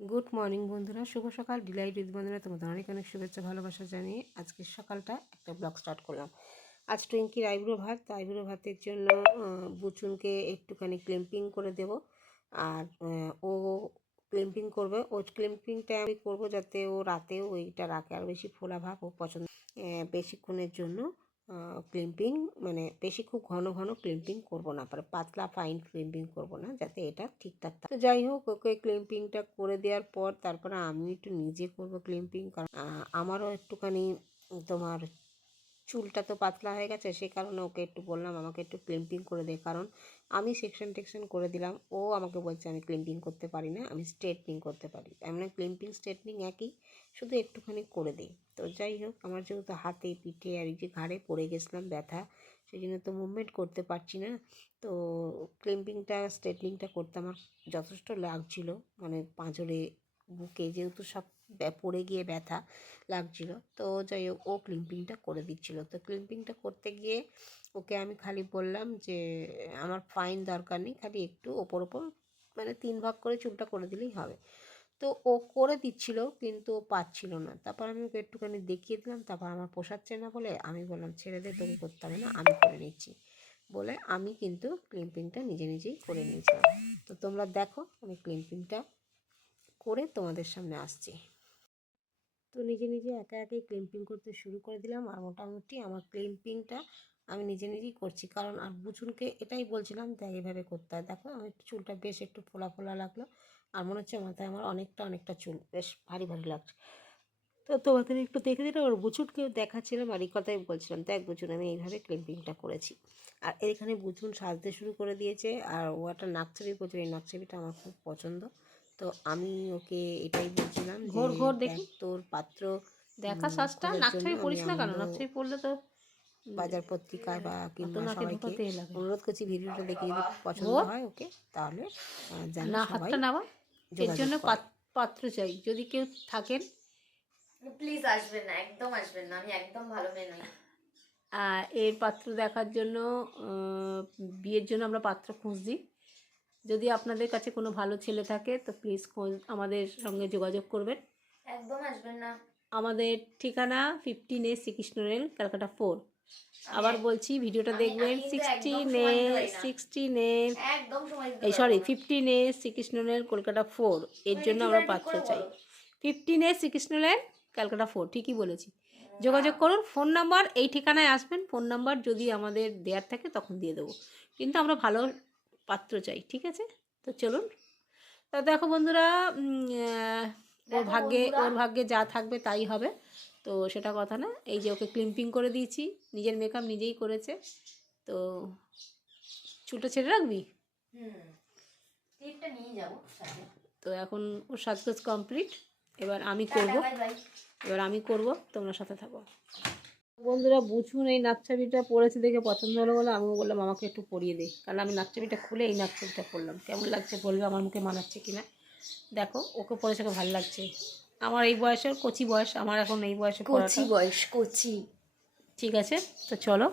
Good morning বন্ধুরা। শুভ সকাল। Deloitte with বন্ধুরা, তোমাদের অনেক অনেক শুভেচ্ছা, ভালোবাসা জানিয়ে আজকে সকালটা একটা ব্লগ স্টার্ট করলাম। আজ টুইঙ্কির আইব্রো ভাত। আইব্রো ভাতের জন্য বুচুনকে একটুখানি ক্লিম্পিং করে দেব। আর ও ক্লিম্পিং করবে। ও ক্লিম্পিংটা আমি করব যাতে ও রাতেও ওইটা রাখে। আর বেশি ফোলা ভাব ও পছন্দ বেশিক্ষণের জন্য। ক্লিম্পিং মানে বেশি খুব ঘন ঘন ক্লিম্পিং করব না পরে পাতলা ফাইন ক্লিম্পিং করব না, যাতে এটা ঠিকঠাক থাকে। যাই হোক, ওকে ক্লিম্পিংটা করে দেওয়ার পর তারপরে আমি একটু নিজে করব ক্লিম্পিং কারণ আমারও একটুখানি তোমার চুলটা তো পাতলা হয়ে গেছে, সে কারণে ওকে একটু বললাম, আমাকে একটু ক্লিম্পিং করে দে। কারণ আমি সেকশন টেকশন করে দিলাম, ও আমাকে বলছে আমি ক্লিম্পিং করতে পারি না, আমি স্ট্রেটনিং করতে পারি। এমন ক্লিম্পিং স্ট্রেটনিং একই, শুধু একটুখানি করে দিই তো যাই হোক, আমার যেহেতু হাতে পিঠে আর এই যে ঘাড়ে পড়ে গেছিলাম ব্যথা সেই জন্য তো মুভমেন্ট করতে পারছি না। তো ক্লিম্পিংটা স্ট্রেটনিংটা করতে আমার যথেষ্ট লাগছিল মানে পাঁজরে বুকে যেহেতু সব পড়ে গিয়ে ব্যথা লাগছিল। তো যাই হোক, ও ক্লিম্পিংটা করে দিচ্ছিল। তো ক্লিম্পিংটা করতে গিয়ে ওকে আমি খালি বললাম যে, আমার ফাইন দরকার নেই, খালি একটু ওপর ওপর মানে তিন ভাগ করে চুলটা করে দিলেই হবে। তো ও করে দিচ্ছিল, কিন্তু ও পাচ্ছিল না। তারপর আমি ওকে একটুখানি দেখিয়ে দিলাম, তারপর আমার পোষাচ্ছে না বলে আমি বললাম, ছেড়ে দে, তোকে করতে হবে না, আমি করে নিচ্ছি। বলে আমি কিন্তু ক্লিম্পিংটা নিজে নিজেই করে নিয়েছিলাম। তো তোমরা দেখো, আমি ক্লিম্পিংটা করে তোমাদের সামনে আসছি। তো নিজে নিজে একা, একাই ক্লিম্পিং করতে শুরু করে দিলাম আর মোটামুটি আমার ক্লিম্পিংটা আমি নিজে, নিজেই করছি। কারণ আর বুচুনকে এটাই বলছিলাম, দেখ এইভাবে করতে হয়। দেখো, আমার চুলটা বেশ একটু ফোলা ফোলা লাগল আর মনে হচ্ছে মাথায় আমার অনেকটা অনেকটা চুল বেশ ভারী ভারী লাগছে। তো তোমাদের একটু দেখে দিলাম আর বুচুনকেও দেখাচ্ছিলাম আর এই কথাই বলছিলাম, দেখ বুচুন আমি এইভাবে ক্লিম্পিংটা করেছি। আর এখানে বুচুন সাজতে শুরু করে দিয়েছে আর ও একটা নাকছবি করছে এই নাকছবিটা আমার খুব পছন্দ। তো আমি ওকে এটাই বলছিলাম ঘোর ঘোর দেখি। তোর পাত্র দেখা শ্বাসটা জন্য পড়িস না কেন? নাকছবি পড়লে তো বাজার পত্রিকায় বা কিংবা নাকে সবাইকে। অনুরোধ করছি ভিডিওটা দেখে যদি পছন্দ হয় ওকে তাহলে না হাতটা নামা এর জন্য পাত্র চাই। যদি কেউ থাকেন। প্লিজ আসবেন না একদম আসবেন না আমি একদম ভালো মেয়ে নই। এর পাত্র দেখার জন্য বিয়ের জন্য আমরা পাত্র খুঁজছি। যদি আপনাদের কাছে কোনো ভালো ছেলে থাকে তো প্লিজ খোঁজ আমাদের সঙ্গে যোগাযোগ করবেন। একদম আসবেন না। আমাদের ঠিকানা fifteen A Srikrishna rail Calcutta four আবার বলছি ভিডিওটা দেখবেন সিক্সটিন এ। সিক্সটিন এ এই sorry fifteen A Srikrishna rail Kolkata four এর জন্য আমরা পাত্র চাই। Fifteen A Srikrishna rail Calcutta four ঠিকই বলেছি। যোগাযোগ করুন ফোন নাম্বার এই ঠিকানায় আসবেন। ফোন নাম্বার যদি আমাদের দেওয়ার থাকে তখন দিয়ে দেবো। কিন্তু আমরা ভালো পাত্র চাই ঠিক আছে? তো চলুন। তা দেখো বন্ধুরা ওর ভাগ্যে ওর ভাগ্যে যা থাকবে তাই হবে। তো সেটা কথা না এই যে ওকে ক্লিম্পিং করে দিয়েছি নিজের মেকআপ নিজেই করেছে। তো চুলটা ছেড়ে রাখবি? তো এখন ওর সাজগোজ কমপ্লিট এবার আমি করব। এবার আমি করব তোমরা সাথে থাকো। বন্ধুরা বুঝুন এই নাকছাবিটা পরেছে দেখে পছন্দ হলো বলে আমিও বললাম আমাকে একটু পরিয়ে দে। কারণ আমি নাকছাবিটা খুলে এই নাকছাবিটা পরলাম কেমন লাগছে বলবে? আমার মুখে মানাচ্ছে কিনা? দেখো ওকে পরেছে ওকে ভালো লাগছে। আমার এই বয়সের কচি বয়স আমার এখন এই বয়সে কচি বয়স কচি। ঠিক আছে? তো চলো।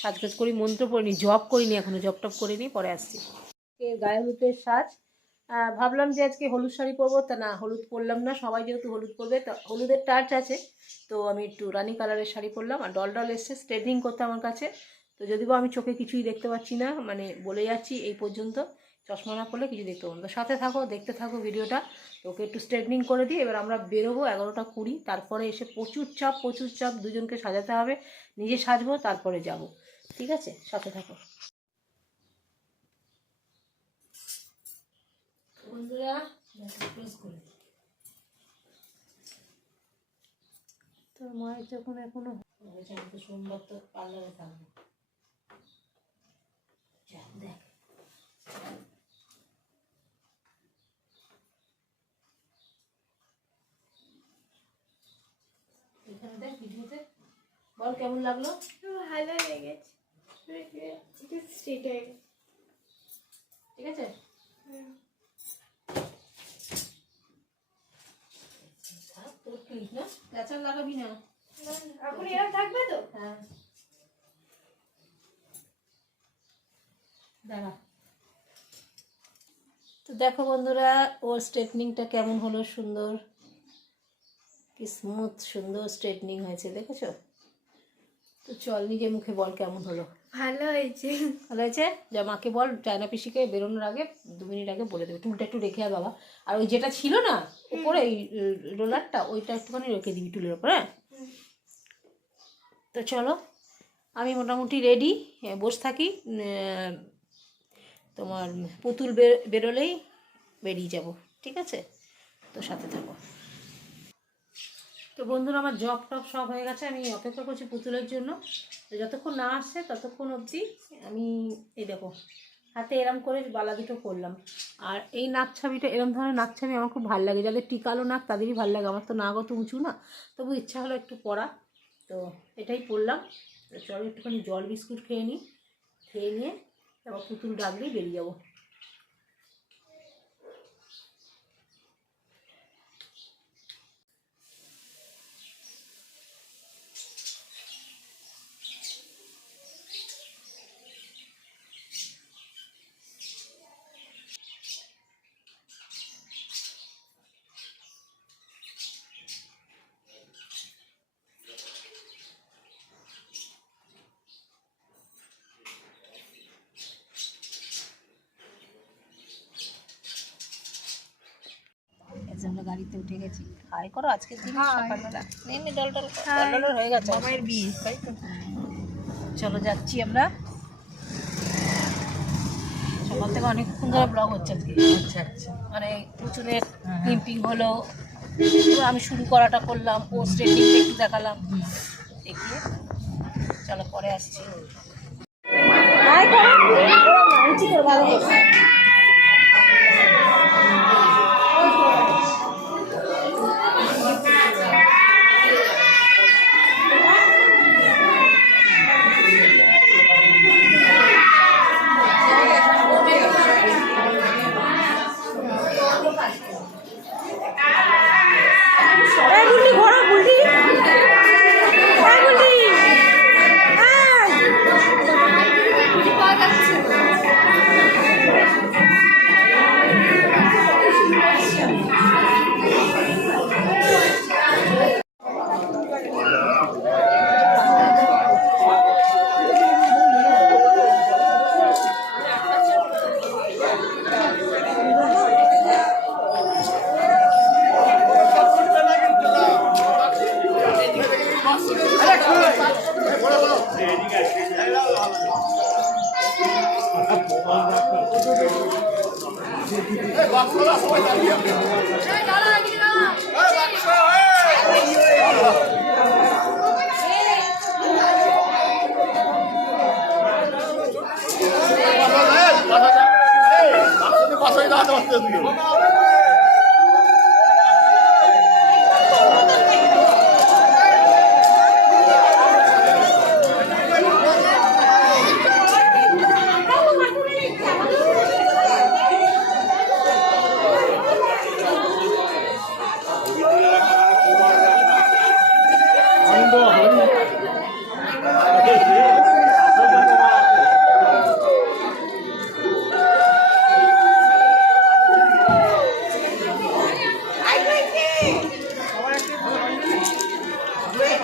সাজগোজ করি মন্ত্র পড়িনি জব করিনি এখনও জব টপ করিনি পরে আসছি। গায়ে হলুদের সাজ ভাবলাম যে আজকে হলুদ শাড়ি পরবো, তা না, হলুদ পরলাম না, সবাই যেহেতু হলুদ পরবে, তা হলুদের টাচ আছে, তো আমি একটু রানি কালারের শাড়ি পরলাম, আর ডল ডল এসছে স্ট্রেটনিং করতে আমার কাছে, তো যদি বা আমি চোখে কিছুই দেখতে পাচ্ছি না মানে বলে যাচ্ছি এই পর্যন্ত, চশমা না পরলে কিছু দেখতে পাবো তো সাথে থাকো, দেখতে থাকো ভিডিওটা, তো ওকে একটু স্ট্রেটনিং করে দিই, এবার আমরা বেরোবো এগারোটা কুড়ি, তারপরে এসে প্রচুর চাপ প্রচুর চাপ, দুজনকে সাজাতে হবে, নিজে সাজবো, তারপরে যাব, ঠিক আছে? সাথে থাকো। বন্ধুরা ক্লোজ করে তোর মায়ের যখন এখনও সোমবার তো পার্লারে থাকব। দেখ। এখানে দেখ ভিডিওতে। বল কেমন লাগল? ভালো লেগেছে। ঠিক আছে? থাক, না? প্যাচার লাগাবি না? এখন এরকম থাকবে তো? হ্যাঁ। দাঁড়া। তো দেখো বন্ধুরা ওর স্ট্রেটনিংটা কেমন হলো? সুন্দর। কি স্মুথ সুন্দর স্ট্রেটনিং হয়েছে দেখেছ? তো চল নিজে মুখে বল কেমন হলো? ভালো হয়েছে। ভালো হয়েছে? যা মাকে বল চায়না পিসিকে বেরোনোর আগে দু মিনিট আগে বলে দেবে। টুলটা একটু রেখে বাবা। আর ওই যেটা ছিল না উপরে এই রোলারটা ওইটা একটুখানি রেখে দিবি টুলের ওপর হ্যাঁ? তো চলো আমি মোটামুটি রেডি বসে থাকি তোমার পুতুল বেরোলেই বেরিয়ে যাব ঠিক আছে? তো সাথে থাকো। তো বন্ধুরা, আমার জব টপ সব হয়ে গেছে। আমি অপেক্ষা করছি পুতুলের জন্য। তো যতক্ষণ না আসছে, ততক্ষণ অবধি আমি এই দেখো, হাতে এরম করে বালা দুটো করলাম। আর এই নাক ছাবিটা, এরম ধরনের নাক ছাবি আমার খুব ভালো লাগে। যাদের টিকালো নাক, তাদেরই ভালো লাগে। আমার তো নাক অত উঁচু না, তবু ইচ্ছা হলো একটু পড়া। তো এটাই পড়লাম। চলো একটুখানি জল বিস্কুট খেয়ে নিই খেয়ে নিয়ে তারপর পুতুল ডাকলেই বেরিয়ে যাব এই যে আমরা গাড়িতে উঠে গেছি হাই করো আজকের দিন সকালবেলা। নে নে ডল ডল ডল ডল হয়ে গেছে। মামার বিয়ে তাই তো? চলো যাচ্ছি আমরা। সকাল থেকে অনেকক্ষণ ধরে ব্লগ হচ্ছে আজকে। আচ্ছা আচ্ছা। মানে প্রচুরের ক্লিম্পিং হলো। আমি শুরু করাটা করলাম ও স্ট্রেটিংটা একটু দেখালাম। দেখিয়ে। চলো পরে আসছি। ভালো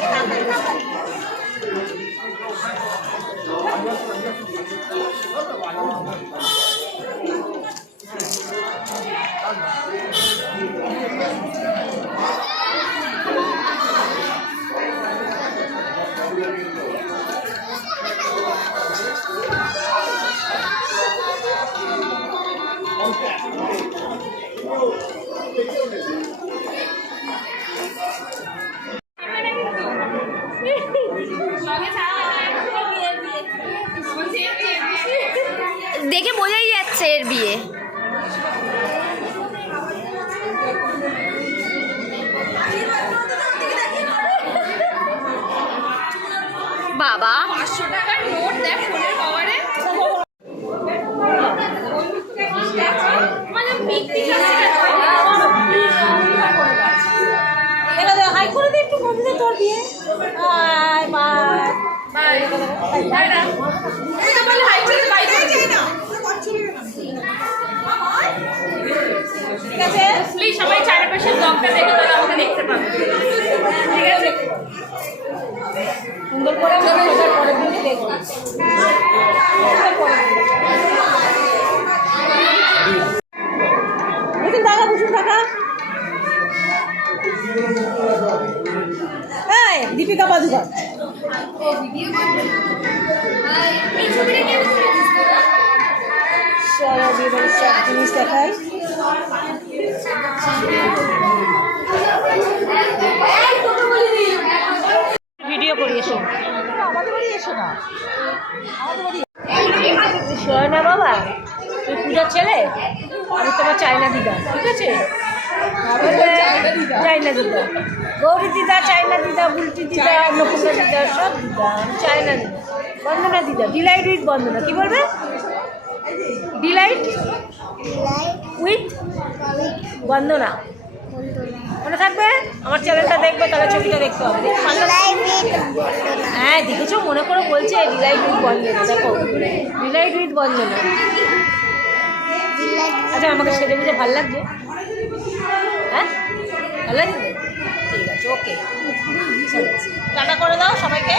দেখে এর বিয়ে। বাবা। পাঁচশো টাকার নোট দেখ ফোনের পাওয়ারে মানে পিকনিক এলা দে হাই করে ঠিক আছে? প্লিজ সবাই চারপাশের ব্লগটা দেখে তাহলে আমাকে দেখতে পাবে। ঠিক আছে? সুন্দর করে আমি সবার পরের দিনই দেখব। টাকা বুঝুন টাকা। এই দীপিকা চলো জিনিস দেখাই ভিডিও করি এসো। আমাদের বাড়ি এসো না। শোয় না বাবা তুই পূজার ছেলে? আমি তোমার চায়না দিদা ঠিক আছে? চায়না দিদা। গৌরী দিদা চায়না দিদা বুলটি দিদা দিদা সব দিদা চায়না দিদা। বন্দনা দিদা ডিলাইট উইথ বন্দনা কি বলবে? ডিলাইট? উইথ বন্দনা। মনে থাকবে? আমার চ্যানেলটা দেখবে তাহলে ছবিটা দেখতে হবে। লাগবে? হ্যাঁ দেখেছ? মনে করে বলছে ডিলাইট উইথ বন্দনা। দেখো ডিলাইট উইথ বন্দনা। আচ্ছা আমাকে সেরে বুঝে ভালো লাগবে হ্যাঁ? ভালো লাগছে? ঠিক আছে ওকে। টাটা করে দাও সবাইকে।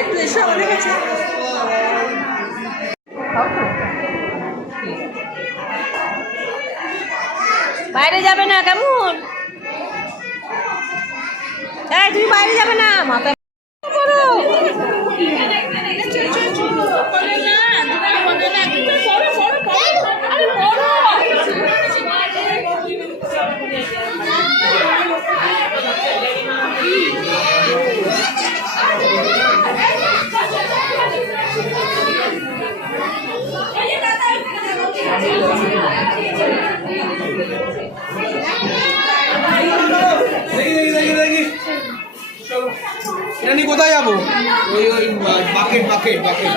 একটু এসে আমাদের কাছে। বাইরে যাবে না কেমন? তুমি বাইরে যাবে না মাথা বাকেট বাকেট বাকেট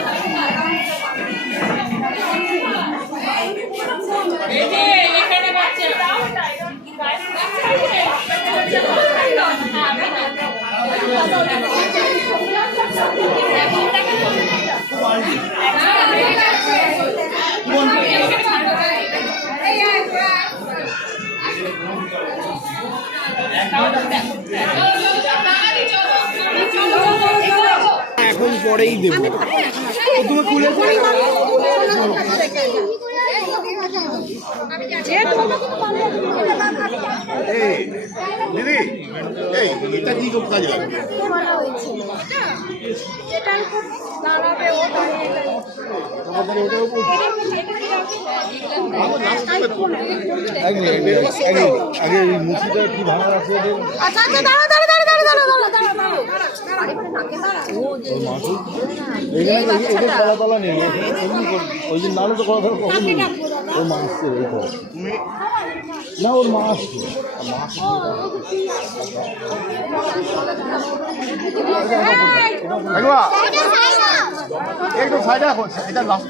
এখন পরেই দেবো। তুমি খুলে এই দিদি এই এটা কি কাজে লাগবে? তো- এক মিনিট, এক মিনিট, এক না ওর মা আসছে। আর একটু সাইডে রাখো। এটা লাস্ট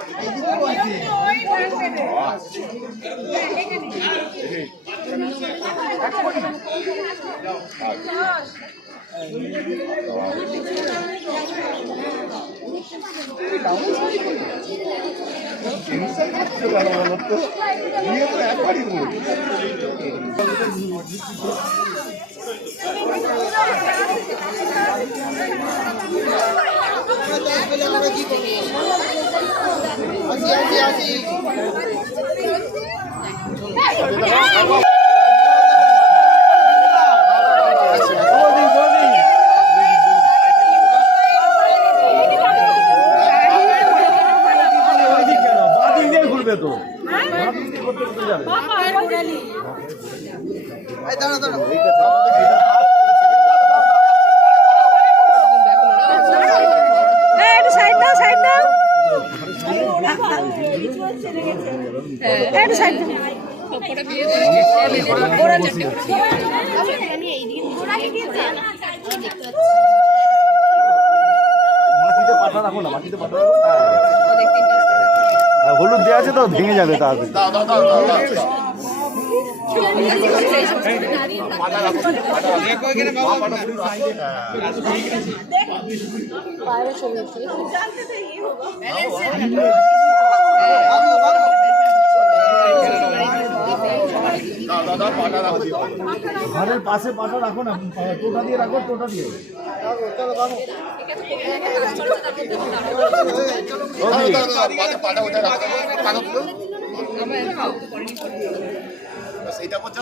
পারো বলো তো বিয়ে দিয়ে ঘুরবে তো বাদিক দিয়ে করতে করতে যাবে এই, একটু সাইড দাও সাইড দাও এই, একটু সাইড দাও সবকটা বিয়ে করে ওরা চারটে মাটিতে পাঠা রাখো না মাটিতে পাঠা রাখো। আর হলুদ দেওয়া আছে তো ভেঙে যাবে তাড়াতাড়ি দাও দাও ঘরের পাশে পাঠা রাখো না টোটা দিয়ে রাখো টোটা দিয়ে। পাটা পাটা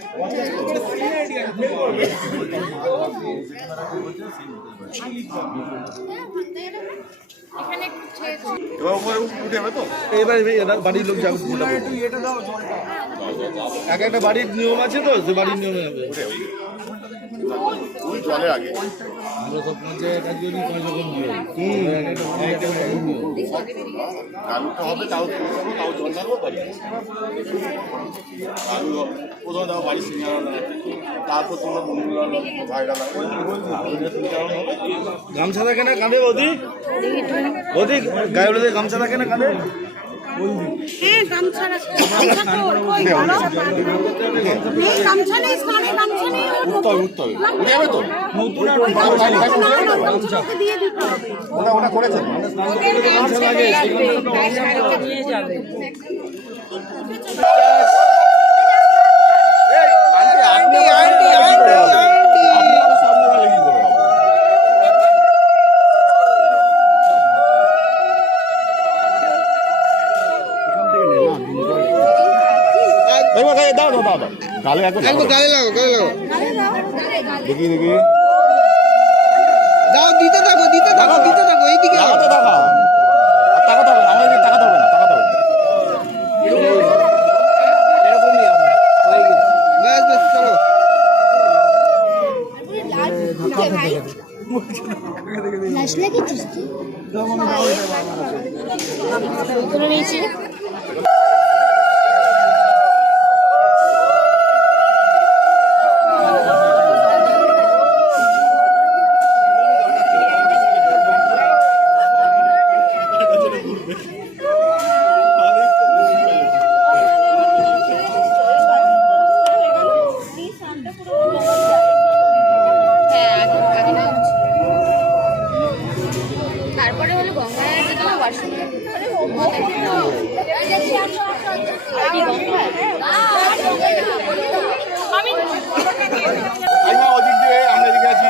বাড়ির লোক যাবে এক একটা বাড়ির নিয়ম আছে তো সে বাড়ির নিয়মে হবে ওই জলে আগে। আলুটা হবে, তাও তাও জল রাখব বাড়ি আলু প্রথমে দেবো বাড়ি সিঙ্গারা তারপর তোমরা বন্ধুরা, ভাইরা গামছা থাকে না কাঁধে বৌদি? বৌদি, গায়ে গামছা থাকে না কাঁধে? হ্যাঁ ওটা ওটা করেছেন গামছা গালে একবার একবার গালে লাগো গালে লাগো দেখি দেখি। দাও দিতে থাকো দিতে থাকো দিতে থাকো এইদিকে তারপরে হলো গঙ্গায় না ওয়াশরুম আমরা এদিকে আছি।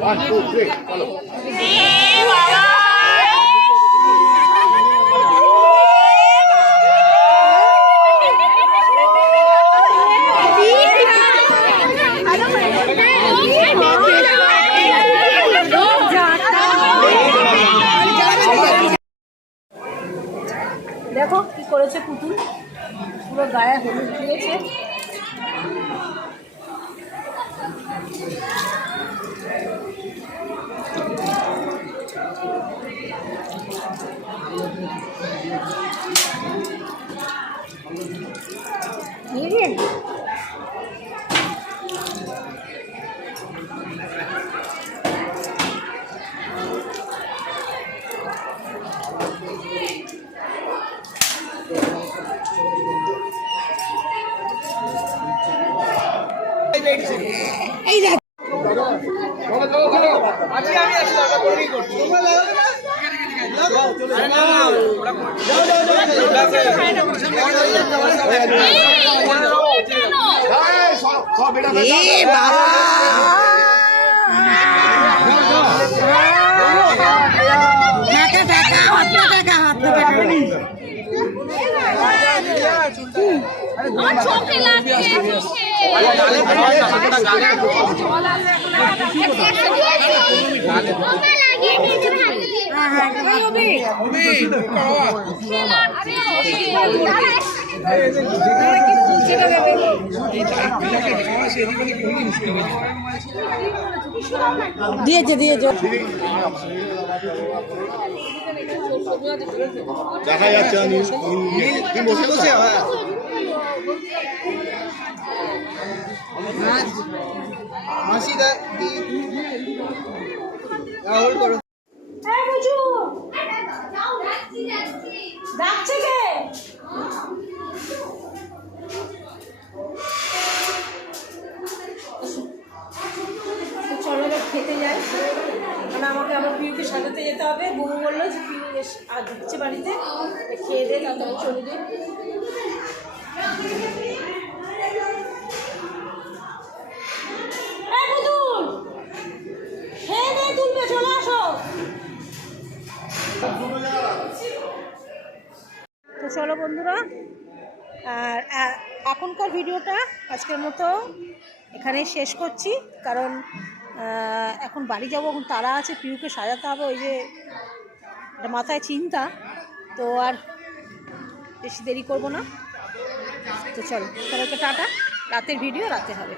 রেডি two, three, থ্রি চলো এ বাবা দেখো কি করেছে পুতুল পুরো গায়ে হলুদ দিয়েছে এই, সব সব এটা বেটা আমার চোখে লাগছে চোখে চোখে লাগিয়ে দিয়েছে দিয়েছে। দেখা যাচ্ছে আমি বসে বসে করো ডাকছে কে? চলো খেতে যাই। কারণ আমাকে আবার পিউকে সাজাতে যেতে হবে। বউ বলল যে পিউ আজ হচ্ছে বাড়িতে। খেয়ে দে, তারপরে চলে যাই। চলো বন্ধুরা। আর এখনকার ভিডিওটা আজকের মতো এখানেই শেষ করছি। কারণ এখন বাড়ি যাব, এখন তারা আছে, পিউকে সাজাতে হবে, ওই যে মাথায় চিন্তা। তো আর বেশি দেরি করব না। তো চলো, সবাইকে টাটা। রাতের ভিডিও রাতে হবে।